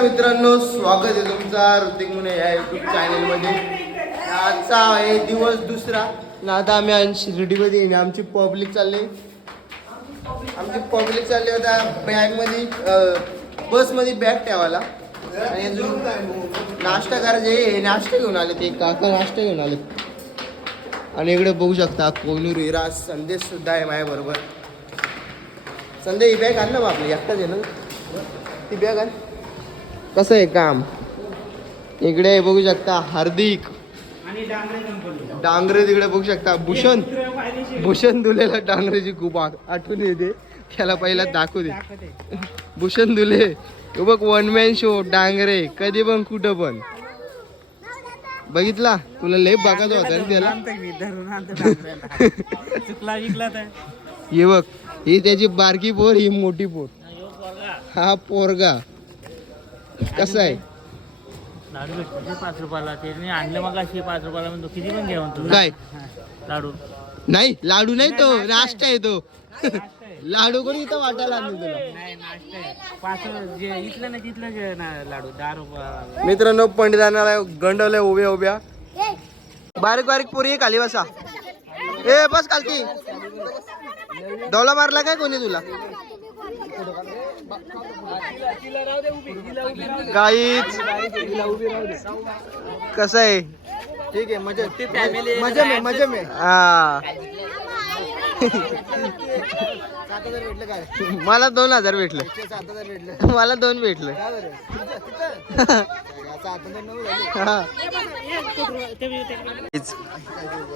नमस्कार मित्रांनो, स्वागत आहे तुमचा ऋतिक मुने या यूट्यूब चॅनलमध्ये. आजचा आहे दिवस दुसरा. आता आम्ही शिर्डीमध्ये येणे आमची पब्लिक चालली होता बॅगमध्ये बसमध्ये बॅग ठेवायला. आणि अजून नाश्ता करायचे, नाश्ता घेऊन आले ते काका, नाश्ता घेऊन आले. आणि इकडे बघू शकता कोहिनूर हिरा संदेश सुद्धा आहे माझ्याबरोबर. संदेश ही बॅग आण ना मग आपली एकटाच आहे ना ती बॅग आण. कसं आहे काम. इकडे बघू शकता हार्दिक डांगरे, तिकडे बघू शकता भूषण दुलेला डांगरेची खूप आठवण येते. त्याला पहिला दाखवू दे. भूषण दुले तो बघ, वन मॅन शो डांगरे, कधी पण कुठं पण. बघितला तुला लय बघत होता त्याला. हे बघ, ही त्याची बारकी पोर, ही मोठी पोर. हा पोरगा कसा आहे. लाडू भेटतो 5 रुपयाला. ते आणलं मग 5 रुपयाला म्हणतो किती पण घ्या म्हणतो. काय लाडू नाही, लाडू नाही तो नाश्ता आहे तो. लाडू कोणी इथं वाटायला आणलं तुला. नाही, नाश्ता आहे. 5 जे इथलं ना तिथलं जे लाडू 10 रुपयाला. मित्रांनो, पंडितांना गंडवलंय उभ्या बारीक बारीक पोरी खाली बसा. ए बस खालती. डोला मारला काय कोणी तुला. गाईच कसं आहे. ठीक आहे, मजा में हा. मला 2000 भेटलं. मला 2 भेटलं.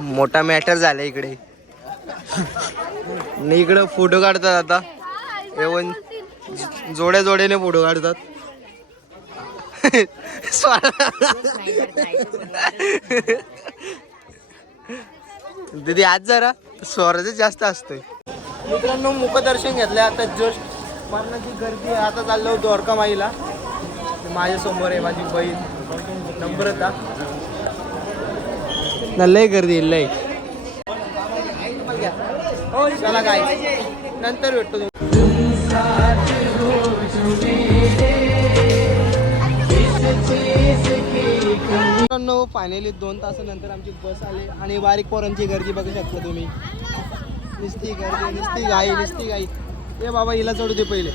मोठा मॅटर झाला इकडे. इकडं फोटो काढतात आता. एवन जोड्याने फोटो काढतात. दीदी आज जरा स्वराज जास्त असतोय. मित्रांनो, मुखदर्शन घेतलंय आता जस्ट. मरणाची गर्दी आहे. आता चाललो द्वारका माईला. माझ्या समोर आहे माझी बहीण नम्रता. लय गर्दी लय. चला काय नंतर भेटतो. फायनली 2 तासानंतर आमची बस आली. आणि बारीक पोरांची गर्दी बघू शकता तुम्ही. निस्ती गर्दी, निस्ती गाई. ए बाबा, हिला चढू दे पहिले.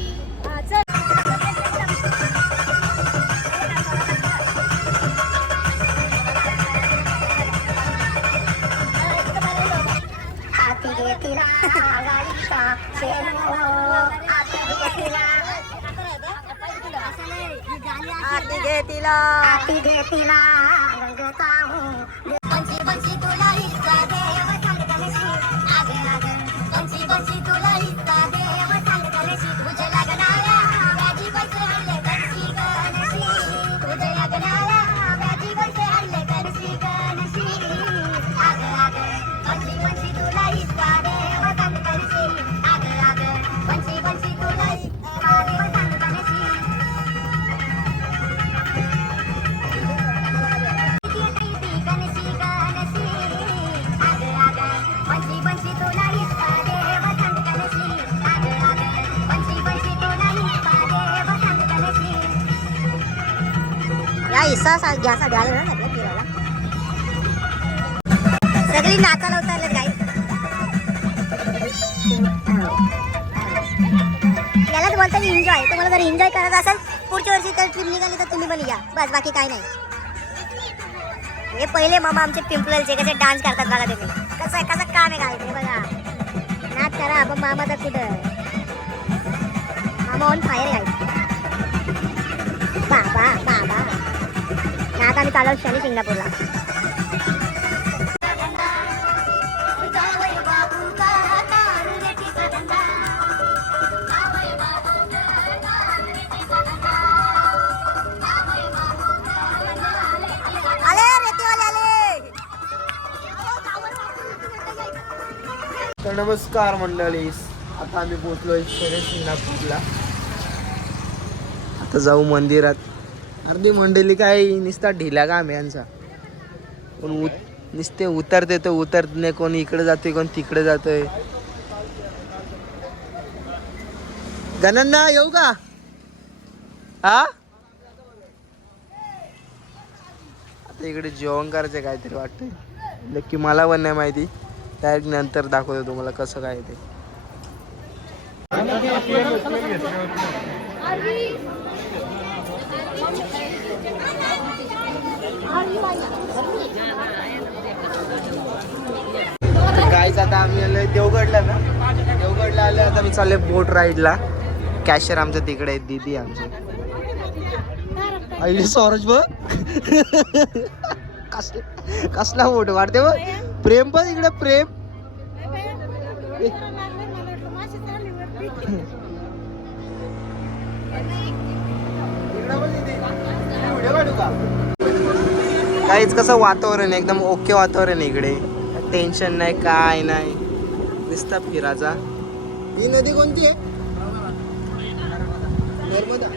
घ्यासा द्यायला ना फिरायला. सगळी नाचायला उतरले काय. यालाच बोलतो मी एन्जॉय. तुम्हाला जर एन्जॉय करत असेल पुढच्या वर्षी तर ट्रिप निघाली तर तुम्ही पण या. बस बाकी काय नाही. हे पहिले मामा आमचे पिंपळचे कसे डान्स करतात बघा तुम्ही. कसं काम आहे घालते बघा. नाच करा पण मामाचा कुठं. मामा ऑन फायर घालते. बाबा आता आम्ही चालू शनी शिंगणापूरला. तर नमस्कार मंडळी, आता आम्ही पोहोचलोय शनी शिंगणापूरला. आता जाऊ मंदिरात. अर्धी मंडळी काय नुसता ढिला काम यांचा. पण नुसते उतरते तर उतरत नाही. कोण इकडे जाते, कोण तिकडे जातोय. गणना येऊ का. हा आता इकडे जेवण करायचं काहीतरी वाटतंय, नक्की मला पण नाही माहिती. डायरेक्ट नंतर दाखवतो तुम्हाला कसं काय ते. गाईच आता आम्ही आलोय देवगडला ना, देवगडला आलोय आता मी चाललोय बोट राईडला. कॅशियर आमच्या तिकडे आहेत, दीदी आमचे. आईले सौरज बघ कसला फोटो काढते बघ. प्रेम पण इकडे प्रेम. काहीच कसं वातावरण आहे, एकदम ओके वातावरण आहे इकडे. टेन्शन नाही काय नाही, दिसता फिरायचा. ही नदी कोणती आहे? नर्मदा.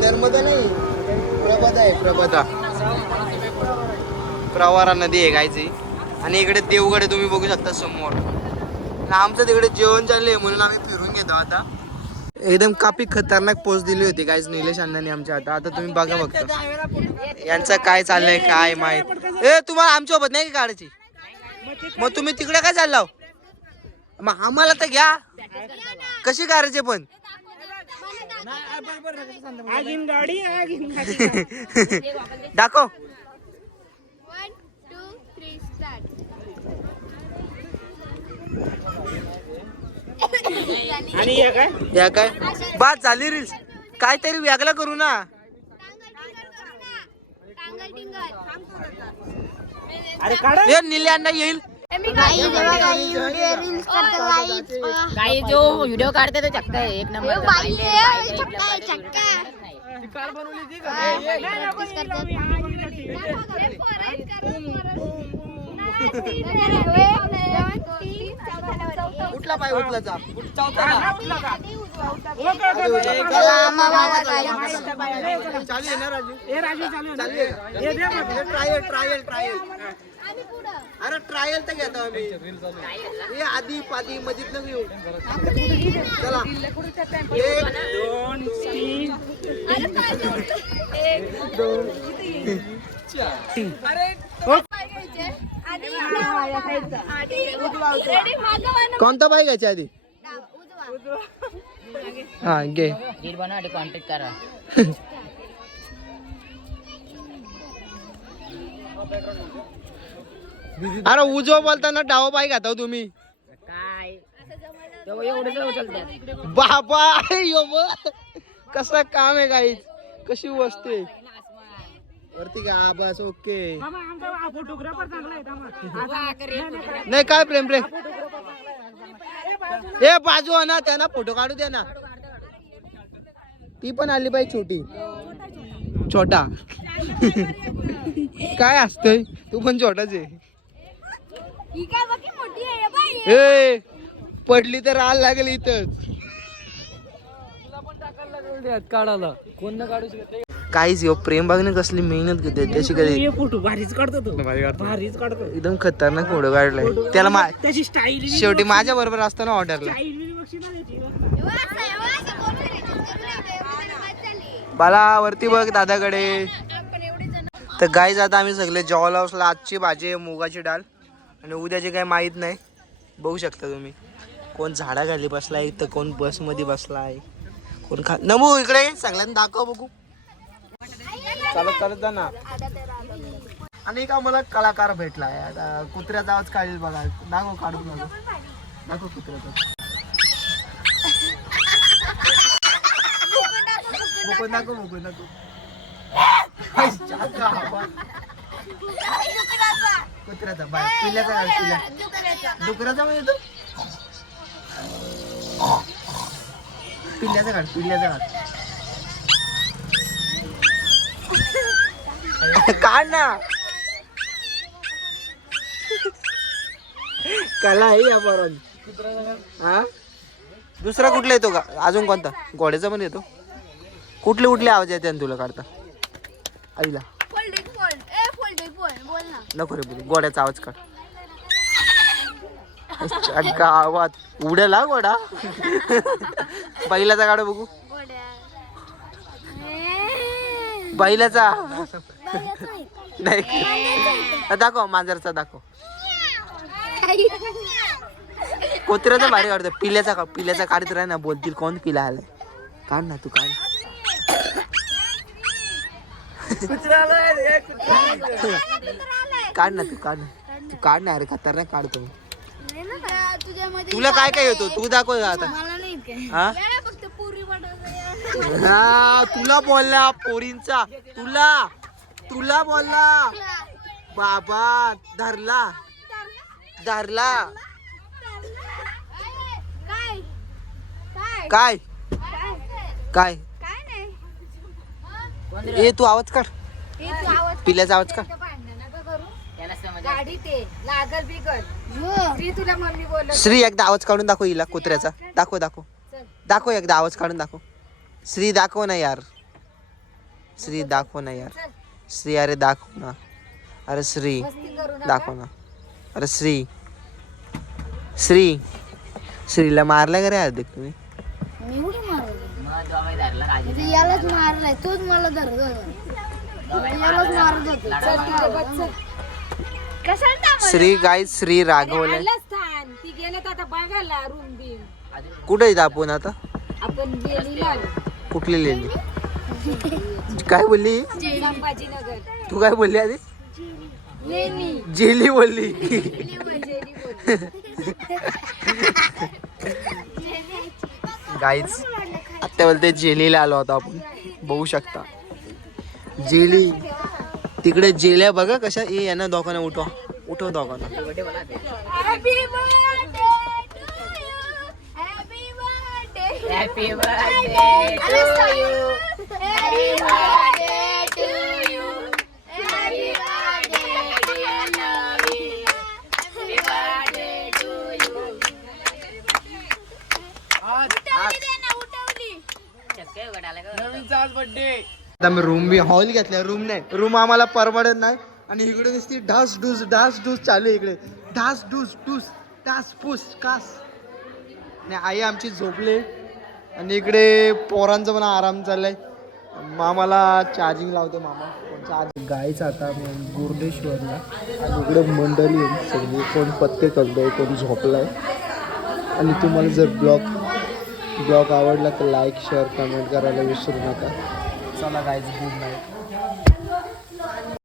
नर्मदा नाही, प्रभादा आहे. प्रभादा प्रवारा नदी आहे गायची. आणि इकडे देवगड आहे, तुम्ही बघू शकता समोर. आमचं तिकडे जेवण चाललंय म्हणून आम्ही फिरून घेतो आता. एकदम काफी खतरनाक पोस्ट दिली होती गायज निलेश अण्णांनी आमच्या. आता तुम्ही बघा बघता यांचं काय चाललंय काय माहित. ए तुम्हाला आमच्या सोबत नाही का काढायची? मग तुम्ही तिकडे काय चाललाव? मग आम्हाला तर घ्या. कशी करायचे पण दाखव. 1 2 3 स्टार्ट. या काय बात झाली रील्स. काहीतरी वेगळं करू ना. हे निले अण्णा येईल. काही जो व्हिडिओ काढते तो चक्का आहे एक नंबर. कुठला पाय उठला जा. चालू आहे ना राजू? चालू आहे. Trial trial trial. अरे ट्रायल तर घेतो आम्ही. हे आधी पादी मजीत न घेऊ. चला 1 2 3 कोणता पाय घ्यायचा आधी? हा घे. रील बनवा कॉन्टॅक्ट करा. अरे उजवा बोलताना डावा पाय घाता तुम्ही. काय एवढं उचलतात बाबा यो कसं काम आहे गाईच. कशी वस्ते वरती का बस ओके. नाही काय प्रेम प्रेम. ए बाजू ना त्यांना फोटो काढू दे ना. ती पण आली पाहिजे छोटी छोटा. काय असतंय तू पण छोटाच आहे. ए पडली तर राल लागेल इथंच. काढायला कोण ना काढू शकत. काहीच यो प्रेम बघणे कसली मेहनत घेते त्याची. कधी फोटो भारीच काढतो तो. भारीच काढतो. एकदम खतरनाक फोटो काढलाय त्याला. त्याची स्टाईल शेवटी माझ्या बरोबर असताना ऑर्डरला बाला वरती बघ दादाकडे. तर गाईज आता आम्ही सगळे जेवायला बसला. आजची भाजी आहे मुगाची डाळ आणि उद्याची काय माहीत नाही. बघू शकता तुम्ही कोण झाडाखाली बसलाय तर कोण बस मध्ये बसलाय कोण नमू इकडे सगळ्यांना दाखव बघू. चालत चालत जा ना. आणि एक आम्हाला कलाकार भेटलाय. आता कुत्र्याचा आवाज काढेल बघा. दाखव काढून दाखव कुत्र्याचा. मुकुंद दाखव मुकुंद दाखव. कुत्र्याचा बाय पिल्ल्याचा काढ. पिल्ल्या डुकराचा म्हणजे तो पिल्ल्याचा काढ. पिल्ल्याचा काढ. काढ ना. कला आहे या परत. हा दुसरा कुठला येतो का अजून? कोणता? घोड्याचा पण येतो. कुठले कुठले आवाज येते तुला काढता? आईला नको रे बोलू. घोड्याचा आवाज काढ. गावात उड्याला गोडा बैलाचा गाडा बघू बैलाचा नाही दाखव मांजरचा दाखव कुत्र्याचा भारी काढतो पिल्याचा काढत राह ना बोलतील कोण पिला आलाय काढ ना तू काढ काढ ना तू काढ ना अरे खतरनाक काढतो तुला काय काय येतो तू दाखव आता हा तुला बोलला पोरींचा तुला बोलला बाबा धरला काय काय ए तू आवाज काढ पिल्याचा आवाज काढ श्री एकदा आवाज काढून दाखव हिला कुत्र्याचा दाखव एकदा आवाज काढून दाखव श्री दाखव ना यार श्री दाखव ना यार श्री अरे दाखव ना अरे श्री दाखव ना अरे श्रीला मारला का रे हार्दिक तुम्ही यालाच मारलाय तोच मला धरत श्री गाय श्री रागवलाय कुठे येत आपण आता कुठली लिहिली काय बोलली तू काय बोलली आधी जेली बोलली गाईच आता बोलते जेलीला आलो होतो आपण बघू शकता जेली तिकडे जेल्या बघा कशा ए यांना दोघांना उठव दोघांना happy birthday to you happy birthday to you happy birthday dear Navi happy birthday to you आता मी रूम बी हॉल घेतला रूम नाही रूम आम्हाला परवडत नाही आणि इकडे नुसती ढास डूस चालू आहे इकडे ढास डूस टास पूस कास नाही आई आमची झोपले आणि इकडे पोरांचा पण आराम चाललाय मामाला चार्जिंग लावते मामा गायचं आता गुर्डेश्वरला आणि इकडे मंडळी आहे सगळी कोण पत्ते करतोय कोण झोपलाय आणि तुम्हाला जर ब्लॉग आवडला तर लाईक शेअर कमेंट करायला विसरू नका चला गाईज गुड नाईट